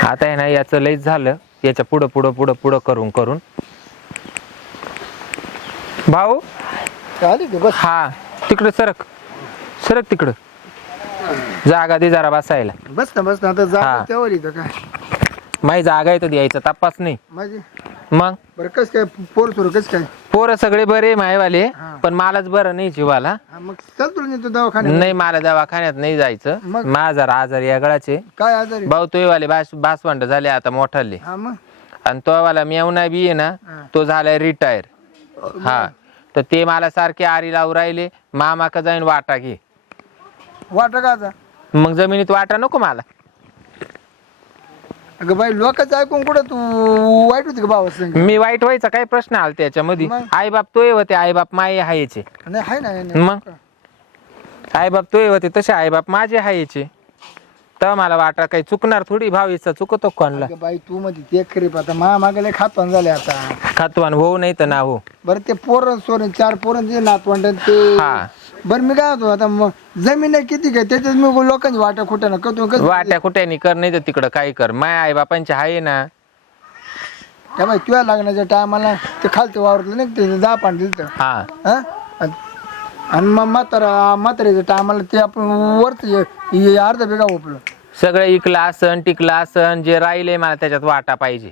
आता आहे ना याचं लईच झालं. याच्या पुढं पुढं पुढं पुढं करून करून. भाऊ? आली ते बस. हा. तिकडं सरक. सरक तिकडं. जागा दे जरा बसायला. बस ना बस ना. आता हा. त्यावर इथं काय? माझी जागा आहे तर द्यायचा. तपास नाही. माझी? मग? बरं कस काय? पोर सोर कस काय? पोरं सगळे बरे मायवाले. हा. पण मलाच बरं नाही जीवाला. मग चल तुला नेतो दवाखान्यात. नाही मला दवाखान्यात नाही जायचं. मग? माझा आजार यागळाचे काय आजारी भाऊ तोयवाले बास बासवंड झाले आता मोठाले. हा मग? आणि तो वाला मेवना बी आहे ना हा. तो झालाय रिटायर हा. तर ते मला सारखे आरी लावून राहिले मामा का जाईन वाटा घे. वाटा का मग जमिनीत वाटा नको मला. अगं बाई लोकांचं ऐकून कुठं तू वाईट होती का भावा संग मी वाईट व्हायचा काही प्रश्न आला त्याच्यामध्ये. मग? आई बाप तोय होते आई बाप माये हायचे. नाही आहे ना आहे ना. मग? आई बाप तोय होते तसे आई बाप माझे हायचे. तर मला वाटा काही चुकणार थोडी भावीचा चुकतो कोणला. अगं बाई तू मध्ये ते खरे आता मा मागे खातवान झाले आता. खातवान होऊ नाही तर ना हो बरं ते पोरं सोर चार पोरं जे नातवंड ते हा. बरं मी काय होतो आता मग जमीन आहे किती काय त्याच्यात मी लोकांची वाटा खोट्या ना करतो कसं वाट्या कुठ्यानी कर नाही तर तिकडं काही कर. माय आई बापांचे हाय ना. त्या बाई तुझ्या लागण्याच्या टायमाला ते खालते वावरलं नाही का ते दहा पाणी दिलं तर. हा. हा? आणि मग म्हातारा म्हाताऱ्याच्या टायमाला ते आपण वरच अर्धा बिघा ओपलं. सगळं इकलं असन टिकलं असन जे राहिले मला त्याच्यात वाटा पाहिजे.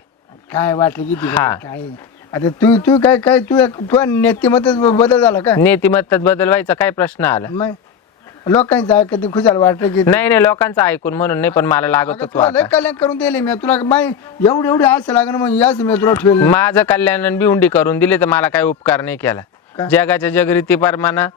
काय वाटलं किती? हा. काय? आता तू तू काय काय तू नेतेमध्येच बदल झाला का? नीतिमत्तेत बदल व्हायचा काय प्रश्न आला? मग? लोकांचं ऐकत खुशाल वाटलं की नाही नाही लोकांचं ऐकून म्हणून नाही पण मला लागत तुला लय वाटा कल्याण करून दिले मी. तुला माही एवढी एवढी असं लागणं मग याच मी तुला ठेवलं. माझं कल्याण आणि बिहुंडी करून दिले तर मला काय उपकार नाही केला? जगाच्या जगरीती परमाना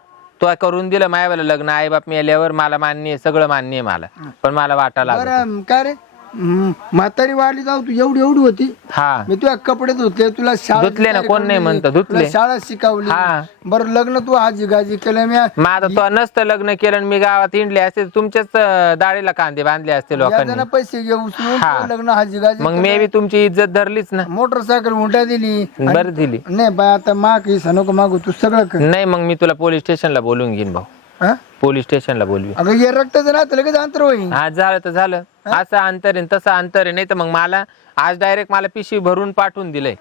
तो करून दिलं मायावाला लग्न आई बाप मेल्यावर मला मान्य आहे सगळं मान्य आहे मला. पण मला वाटा लागत बरं काय रे? हम्म, म्हातारी वाढली जाऊ तू एवढी एवढी होती. हा. मी तुझ्या कपडे धुतले तुला शाळा धुतले ना, कोण नाही म्हणतं, धुतले. शाळा शिकवली. हा. बरं लग्न तू आजी गाजी केलं मी मग आता तो नसतं लग्न केलं आणि मी गावात हिंडले असते तर तुमच्याच अं, दाढीला कांदे बांधले असते लोकांनी. याच्यानं पैसे घे उचलून हा. तुझं लग्न हाजी गाजी मग मी बी तुमची इज्जत धरलीच ना. मोटरसायकल उलट्या दिली. बरं दिली. नाही बाय आता माग ही नको मागू तू सगळं कर. नाही मग मी तुला पोलीस स्टेशनला बोलून घेईन भाऊ. हा? पोलीस स्टेशनला बोलवी. अगं हे रक्ताचं ना लगेच अंतर होईल आज झालं तर झालं. असं अंतर आहे तसं अंतर आहे नाही तर मग मला आज डायरेक्ट मला पिशवी भरून पाठवून दिलंय.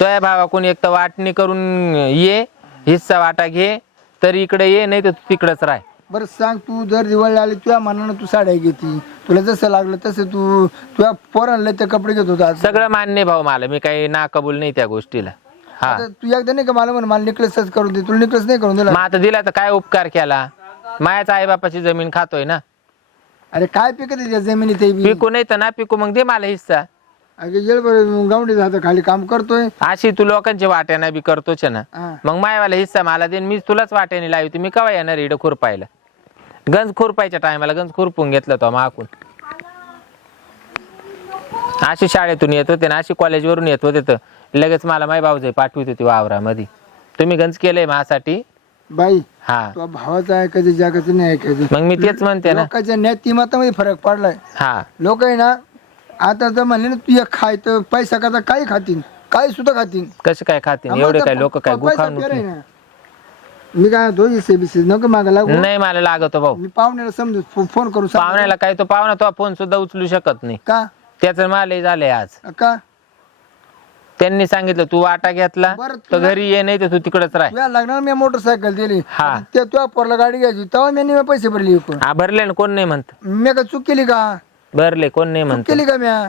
तो भावाकडून एक तर वाटणी करून ये हिस्सा वाटा घे तर इकडे ये नाही तर तू तिकडच राह. बरं सांग तू जर दिवाळी आली तुझ्या मनानं तू साड्या घेती. तुला जसं लागलं तसं तू तुझ्या पोरांना ते कपडे घेत होता. सगळं मान्य आहे भाऊ मला मी काही ना कबूल नाही त्या गोष्टीला. हा. आता तू एकदा नाही का मला म्हण मला निकलेसच करून दे तुला निकलेस नाही करून दिला. मग आता दिला तर काय उपकार केला? मायाच आई बापाची जमीन खातोय ना. अरे काय पिकत आहे त्या जमिनीत बी? पिकू नाही तर ना पिकू मग दे मला हिस्सा. अगे येळ बरं गावडी जातं खाली काम करतोय. अशी तू लोकांच्या वाट्याना बी करतोच ना. हा. मग मायवाला हिस्सा मला देईन मी तुलाच वाट्याने लावते मी कवा येणार इकडं खुरपायला? गंज खुरपायच्या टायमाला गंज खुरपून घेतलं तो माकून. अशी शाळेतून येत होते ना अशी कॉलेजवरून येत होते तर लगेच मला माय भाऊजाई पाठवित होती वावरामध्ये. तुम्ही गंज केलंय माझ्यासाठी? बाई हा. तो भावाचं ऐकायचं जगाचं नाही ऐकायचं मग मी तेच म्हणते ना. लोकांच्या नीतिमत्तामध्ये फरक पडलाय. हा. लोक आहे ना आता जर म्हणले ना तू एक खाय तर पैसा करता काही खातील काही सुद्धा खातील कसे काय खातील एवढे काय लोक काय गुखावून ना. मी काय दोन हिस्से बिस्से नको मागा लागू. नाही मला लागतो भाऊ. मी पाहुण्याला समजू फो- फोन करू सांग पाहुण्याला काय तो पाहुणा तो फोन सुद्धा उचलू शकत नाही. का? त्याचं मला झालंय आज. का? त्यांनी सांगितलं तू वाटा घेतला बरं, तर घरी ये नाही तर तू तिकडच राह. तुझ्या लग्नाला मी मोटरसायकल दिली. हा. ते तुझ्या पोरला गाडी घ्यायची तेव्हा मी नाही पैसे भरले इकडून हा भरले ना कोण नाही म्हणत. मी का चूक केली का? भरले कोण नाही म्हणत. केली का म्या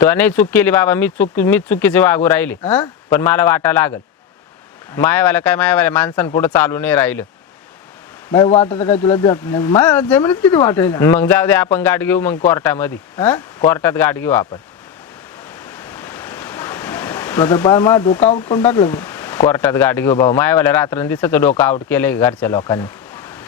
तो नाही चूक केली बाबा मी चूक मीच चुकीचे वागू राहिले. हा? पण मला वाटा लागल. मायावाला काय मायावाल्या माणसांपुढे पुढे चालू नाही राहिलं. बाई वाटत काय तुला भेट नाही. माझ्या जमिनीत किती वाटायला मग जाऊ दे आपण गाठ घेऊ मग कोर्टामध्ये. हा? कोर्टात गाठ घेऊ आपण. आता पाय माझा डोकं आउट करून टाकलं. कोर्टात गाठ घेऊ भाऊ. मायावाल्या रात्र दिसत डोकं आउट केलंय घरच्या लोकांनी.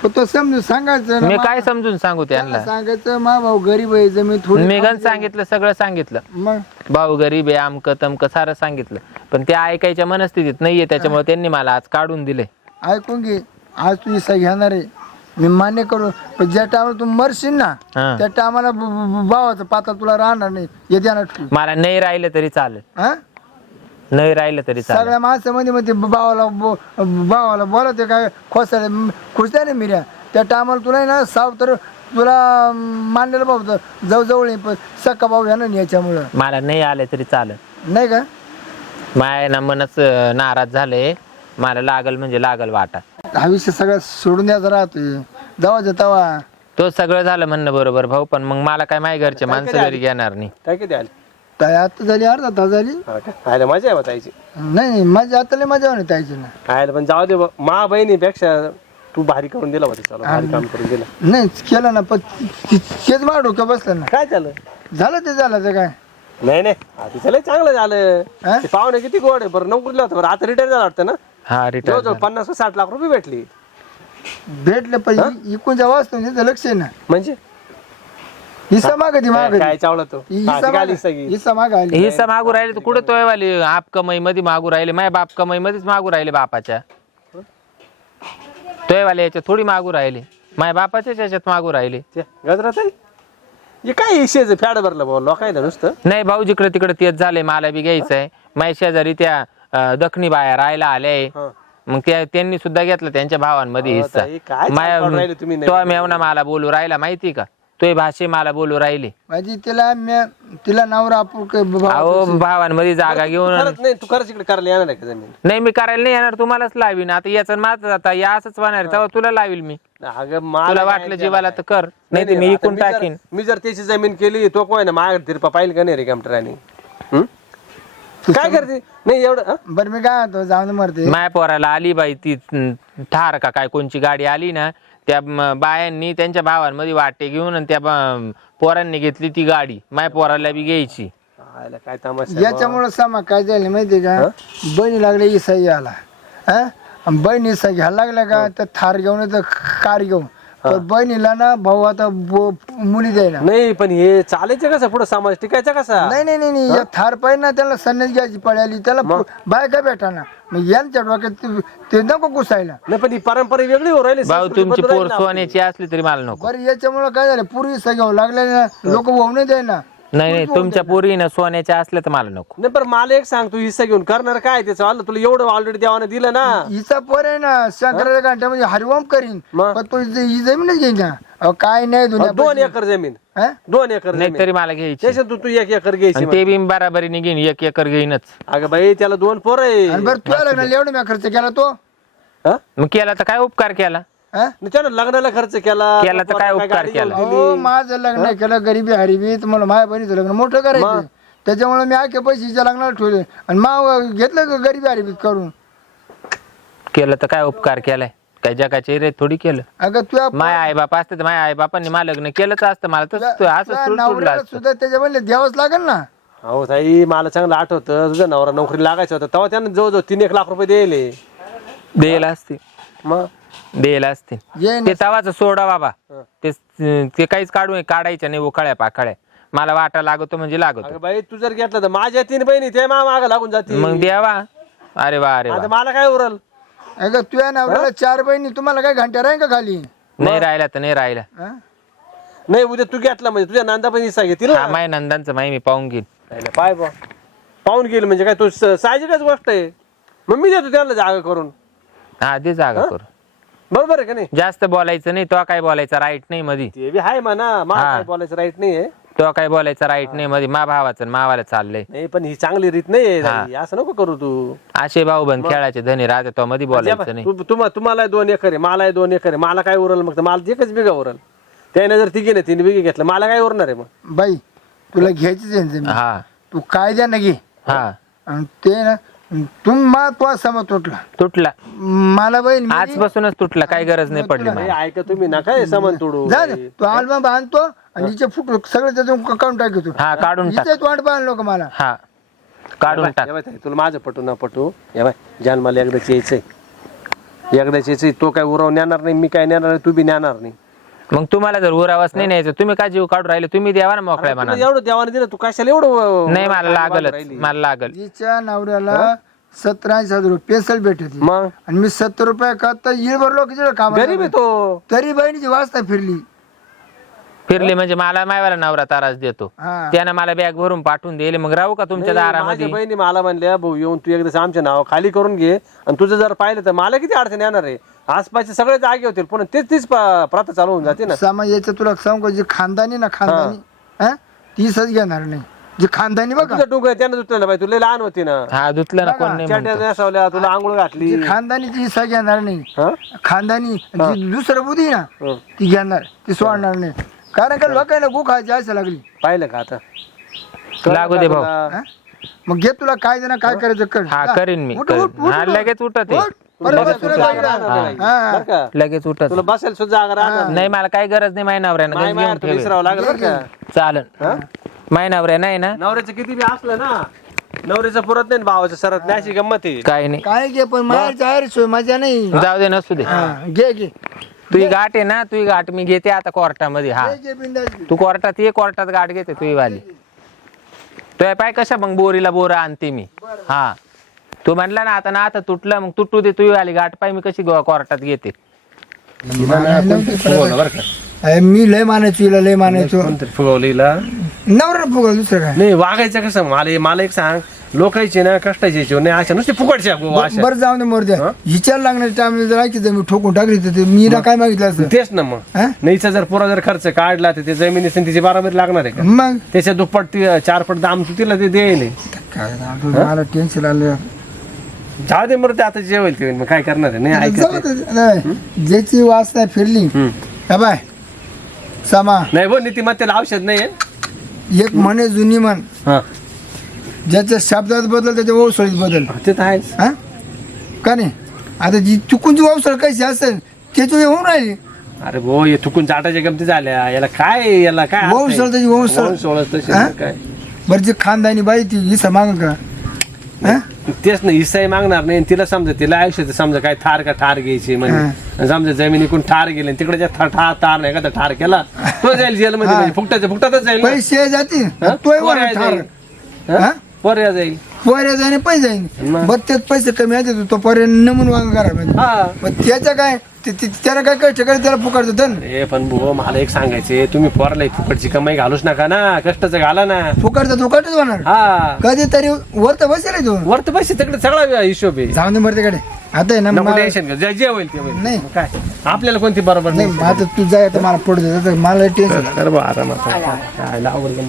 पण तो समजून सांगायचं ना मी काय समजून सांगू त्यांना? सांगायचं मा भाऊ गरीब आहे जमीन थोडी मी गण सांगितलं सगळं सांगितलं. मग? भाऊ गरीब आहे आमक तमक सारं सांगितलं. पण ते ऐकायच्या मनस्थितीत नाहीये त्याच्यामुळे त्यांनी मला आज काढून दिले ऐकून घे. आज तू इसा घेणार आहे. मी मान्य करू. पण ज्या टायमाला तू मरशील ना हा. त्या टायमाला भावाचं पाता तुला राहणार नाही. हे ठेव. मला नाही राहिलं तरी चालेल. हा? नाही राहिलं तरी चालेल. सगळ्या माणसामध्ये मध्ये भावाला बो- भावाला बोलत काय? खोसायला खुश नाही मिऱ्या. त्या टायमाला तुला आहे ना साव तर तुला अं, मानलेलं भाऊ जवळ जवळ आहे, पण सक्का भाऊ यानं याच्यामुळं. मला नाही आले तरी चालेल. नाही का? माय ना मनच अं, नाराज झाले मला लागल म्हणजे लागल वाटा. हा विषय सगळा सोडून द्यायचा राहतोय. जावा तवा. तो सगळं झालं म्हणणं बरोबर भाऊ पण मग मला काय माही घरचे माणसं घरी घेणार नाही. काय किती आले? काय आता झाली अर्धा तास झाली. हा का? खायला मजा आहे बतायची नाही नाही माझी आता लय मजा होती ताईची ना. खायला पण जाऊ दे बा. मा बहिणीपेक्षा तू भारी करून दिला होता चला भारी काम करून दिलं. नाही केलं ना पण ती- तेच माझं डोकं बसलं ना. काय झालं? झालं ते झालं ते काय? नाही नाही. आधी चला चांगलं झालं. हा? ते पाहुणे किती गोड आहे बरं नोकरीला होतं बरं. आता रिटायर झाला वाटतं ना? हा जवळजवळ पन्नास साठ लाख रुपये भेटली. भेटलं पण इ- इकून जेव्हा असतो ना त्याचं लक्ष आहे ना. म्हणजे? हिस्सा माग ती माग काय चावला तो? हा, हिस्सा ती माग. गाली सगळी. हिस्सा माग आली. हिस्सा मागू राहिले तर कुठं तोय वाली आप कमाई मध्ये मागू राहिले. माझ्या बाप कमाई मध्येच मागू राहिले बापाच्या. तोय वाले याच्यात थोडी मागू राहिले. माझ्या बापाच्याच याच्यात मागू राहिले. गजरात हे काय इशेच फॅड भरलं भाऊ? लोकायला नुसतं? नाही भाऊ जिकडे तिकडे तेच झाले मला बी घ्यायचंय. माझ्या शेजारी त्या दखनी बाया राहायला आले हा. मग त्या त्यांनी सुद्धा घेतलं त्यांच्या भावांमध्ये हिस्सा. माया नाही? तो मेवना मला बोलू राहिला माहिती का? तो भाषे मला बोलू राहिले. माझी तिला तिला नवरा आपू अहो भावांमध्ये जागा घेऊन खरंच नाही तू खरंच इकडे करायला येणार आहे का जमीन? नाही मी करायला नाही येणार तुम्हालाच लावीन. आता याचं माझं आता या असंच होणार तेव्हा तुला लावील मी. अगं मला तुला वाटलं जीवाला तर कर नाही तर मी आता इकून जर- टाकीन. मी जर त्याची जमीन केली तो कोण ना माझ्या तिरपा पाहिलं का नाही रे कॅम्प्टराने काय करते? नाही एवढं हं? बरं मी काय म्हणतो जाऊन मरते. माया पोराला आली बाई ती अं, ठार का काय कोणची गाडी आली ना त्या म, बायांनी त्यांच्या भावांमध्ये वाटे घेऊन आणि त्या बा- पोरांनी घेतली ती गाडी. माया पोराला बी घ्यायची. आयला काय तमाशा आहे याच्यामुळं सामा काय झालं माहितीये का? बहिणी लागले इसाई आला. हा? आणि बहीण इसा घ्यायला लागला का? तर थार घेऊन येतं कार घेऊन. पण बहिणीला ना भाऊ आता बो- मुली द्यायला. नाही पण हे चालायचं कसं? पुढे समाज टिकायचा कसा? नाही नाही नाही नाही. या थार पाहिजे ना त्याला संन्यास घ्यायची पळी आली त्याला बायका भेटा ना मग यांच्या डोक्यात ते- ते नको घुसायला. नाही पण ही परंपरा वेगळी हो राहिली भाऊ संस्कृती तुमची पोर राहिली ना सोन्याची असली तरी मला नको. बरं याच्यामुळं काय झालं? पूर्वी सगळं लागले ना लोक वाहू नाही द्याय ना नाही नाही तुमच्या पोरी ना सोन्याच्या असल्या तर मला नको. नाही पण मला एक सांग तू हिस्सा घेऊन करणार काय त्याचं? आलं तुला एवढं ऑलरेडी देवाने दिलं ना. हिचा पोर आहे ना शंकराच्या घंट्यामध्ये हरिओम करीन. मग? पण तो हिचं- ही जमीनच घेईन ना. अहो, काय नाही दुनिया दोन एकर जमीन. हा? दोन एकर नाही जमीन. तरी मला घ्यायची. त्याच्यात तू तू एक एकर घ्यायची आणि ते बी बराबरीने घेईन एक एकर घेईनच. अगं बाई त्याला दोन पोर आहे. आणि बरं तुझ्या लग्नाला एवढं मी खर्च केला तो? हं? मग केला तर काय उपकार केला? त्यानं लग्नाला खर्च केला केला तर काय उपकार गाडी केला? घेऊन दिली. अहो माझं लग्न केलं गरीबी हरिबी तर मला माझ्या बहिणीचं लग्न मोठं करायचं. त्याच्यामुळे मी आखे पैशाच्या लग्नाला ठेवले. आणि माव घेतलं का गरीबी हरिबी करून? केलं तर काय उपकार केलाय? काय जगाचे रे थोडी केलं? अगं तुझ्या माय आई बाप असते तर माझ्या आई बापांनी मला लग्न केलंच असतं मला तसं असं तुझ्या सुट सुटलं नवऱ्याला असतं. सुद्धा त्याच्या म्हणले द्यावंच लागेल ना. हो ताई मला चांगलं आठवतं. तुझा नवरा नोकरी लागायचं होतं. तेव्हा त्यानं जवळजवळ तीन एक लाख रुपये दिले द्यायला असते. मग? द्यायला असते ते तवाच सोडा बाबा. ते ते काहीच काढू काढायचं नाही उकाळ्या पाकाळ्या. मला वाटा लागतो म्हणजे लागतो. अगं बाई तू जर घेतलं तर माझ्या तीन बहिणी ते मा मागं लागून जातील. मग द्यावा अरे वा अरे वा. आता मला काय उरल? अगं तुझ्या नवऱ्याला चार बहिणी तुम्हाला काय घंट्या राहील का खाली? नाही राहिला तर नाही राहिला हा? नाही उद्या तू घेतला म्हणजे तुझ्या नांदा पण हिस्सा घेतील हा माय नंदांचं माही मी पाहून घेईन. ना, पाय बा पाहून गेल म्हणजे काय तू स- साहजिकच गोष्ट आहे. मग मी देतो त्याला जागा करून. हा दे जागा करू बरोबर आहे का नाही? जास्त बोलायचं नाही तो काय बोलायचा राईट नाही मधी. ते बी आहे म्हणा मला हा. काय बोलायचं राईट नाही आहे. तो काय बोलायचा राईट नाही मधी. मा भावाचं आणि मावाला चाललंय. नाही पण ही चांगली रीत नाही आहे हा. असं नको करू तू. असे भाऊ बंद खेळायचे धनी राहते तो मध्ये बोलायचं नाही. तू- तुम्हा- तुम्हाला दोन एकर आहे मला दोन एकर आहे. मला काय उरल मग? तर मला एकच बिघा उरल. त्याने जर तिघी नाही तीन बिघे घेतलं मला काय उरणार आहे मग? बाई तुला घ्यायचीच आहे ना जमीन. हा. तू काय द्या ना घे. हा. आणि ते ना तुम मा तो सम तुटला. तुटला. मला बहीण मी- आजपासूनच तुटला काही गरज नाही पडली मला. ऐका तुम्ही ना काय सामान तोडू. जा ना, तो अल्बम आणतो आणि हिचे फुट सगळं त्यातून काढून टाकतो हा काढून टाक. हिचे तोंड पाहिलं लोक मला? हा काढून टाक. या बाई ताई, तुला माझं पटू ना पटू. या बाय जान मला एकदाच यायचंय. एकदाच यायचंय तो काय उराव नेणार नाही मी काय नेणार नाही तू बी नेणार नाही. मग तुम्हाला जर उरावास नाही न्यायचं तुम्ही काय जीव काढून राहिले? तुम्ही द्यावा ना मोकळ्या तुला म्हणा एवढं देवाने दिलं तू कशाला एवढं नाही मला लागलच राहिली? मला लागल. हिच्या नवऱ्याला सतरा ऐंशी हजार रुपये पेसल भेटत मग? आणि मी सत्तर रुपये करता येळभर लोक काम गरीब आहे तो. तरी बहिणीची वाचता फिरली. फिरले म्हणजे मला मायवाला नवरा ताराच देतो. हा. त्यानं मला बॅग भरून पाठवून दिले मग राहू का तुमच्या दारामध्ये? बहिणी मला म्हणल्या भाऊ येऊन तू एकदा आमच्या नाव खाली करून घे. आणि तुझं जर पाहिलं तर मला किती अडचण येणार आहे? आसपासचे सगळे जागे होतील पण तेच तीच प- प्रथा चालू होऊन जाते ना. समाज याचं तुला सांगू का, जी खानदानी ना खानदानी हा. ती सज घेणार नाही. जी खानदानी बघा. तुझं डोंगर त्यानं बाई तुला लहान होती ना. हा धुतलं ना कोण नाही चाट्या म्हणतो. नेसवल्या तुला आंघोळ घातली. जी खानदानी ती सज घेणार नाही. हा? खानदानी जी दुसरं बुद्धी ना हं. ती घेणार ती सोडणार नाही. कारण का लोकांना गु खायची असं लागली. पाहिलं का आता? लागू दे भाऊ. तुला? हा? मग घे तुला काय देणार काय करायचं कर हा हा. करीन मी उठ, उठ, करीन. उठ, हा उठ. लगेच उठत आहे. उठ. बरं, तुला बरं, बसायला तुला जागा राहणार हा. नाही. हा. बरं का? लगेच उठत तुला बसायला सुद्धा जागा राहणार नाही मला काही गरज नाही माय नवऱ्यानं नाही घरी माया घेऊन तुला ठेवेल. विसरावं लागेल बरं का चालन माय नवऱ्या नाही ना नवऱ्याचं किती बी असलं ना नवऱ्याचं पुरत नाही ना भावाचं सरत नाही अशी गंमत आहे काही नाही काय घे पण माझ्या आहे रे सोय माझ्या नाही जाऊ दे नसू दे हा, घे घे तुझी गाठ आहे ना तुझी गाठ मी घेते आता कोर्टामध्ये हा घे, घे बिंदास घे. तू कोर्टात ये कोर्टात गाठ घेते तुझी वाली तो पाय कशा मग बोरीला बोरा आणते मी? हा. तू म्हणला ना आता ना आता तुटलं मग तुटू दे तुझी वाली गाठ पाय मी कशी गो- कोर्टात घेते. अरे, मी लय मानायचो हिला लय मानायचो. फुगवलीला? नवरा फुगल दुसरं काय? नाही वागायचं कसं? मला मला एक सांग. लोकांचे ना कष्टाचे हिशोब नाही अशा नुसते फुकटच्या गो- अशा. बरं जाऊ दे मोरद्या हिच्याला लागणार टाइम जर ऐकी मी ठोकून टाकली तर ते मी ना काय मागितलं असं? तेच ना मग. हा? नाहीचा जर पुरा जर खर्च काढला तर ते जमिनीचं तिची बराबरी लागणार आहे का? मग? त्याच्या दुप्पट ती चारपट दाम तू तिला ते देईल काय मला टेन्शन आलं. जाऊ दे मग ते आता जेवेल ते मग काय करणार आहे? नाही जाऊ ऐकत दे, नाही. ज्याची वासना फिरली. हा. बाय. समा. नाही बो नीतिमत्तेला औषध नाही आहे एक म्हणे जुनी म्हण. हा. ज्याच्या शब्दात बदल त्याच्या ओळसळीत बदल ते तर आहेच हा का नाही आता जी चुकून जी ओळसळ कशी असेल त्याची होऊन राहिली अरे भो हे चुकून चाटाच्या गमती झाल्या याला काय याला काय? वंशळ त्याची वंशळ. वंशवळ तशी हा? काय बरं जी खानदानी बाई ती ही समाग का हा? तेच ना इसाई मागणार नाही आणि तिला समजा तिला आयुष्यात समजा काय थार का ठार घ्यायची म्हणजे समजा जमिनीकून ठार गेले तिकडे ज्या ठा- ठा- तार नाही का तर ठार केला तो जाईल जेलमध्ये म्हणजे फुकटाच्या फुकटातच जाईल ना. पैसे जातील हा? तोय पोऱ्या वर ठार. हा? हा? पोऱ्या जाईल पोऱ्या जाणे पैसे जाईन मग? त्यात पैसे कमी आहेत तो पर्याय नमून वांग करा म्हणजे हा मग त्याचं काय ते- ते- त्याला काय कष्ट करे त्याला फुकाडतं धन ए पण बुवा मला एक सांगायचे तुम्ही पोरला फुकटची कमाई घालूच नका ना कष्टाचं घाला ना फुकाडतं फुकाटच होणार हा कधीतरी वर तर बसेल तो वर तर पैसे तिकडे सगळा हिशोब आहे जाऊन दे मरते आता आहे ना नको मला- टेन्शन जे- जे होईल ते होईल नाही. काय आपल्याला कोणती बरोबर नाही नाही आता तू जाय आता मला पडू दे आता मला टेन्शन कर बा आरामात काय लावलं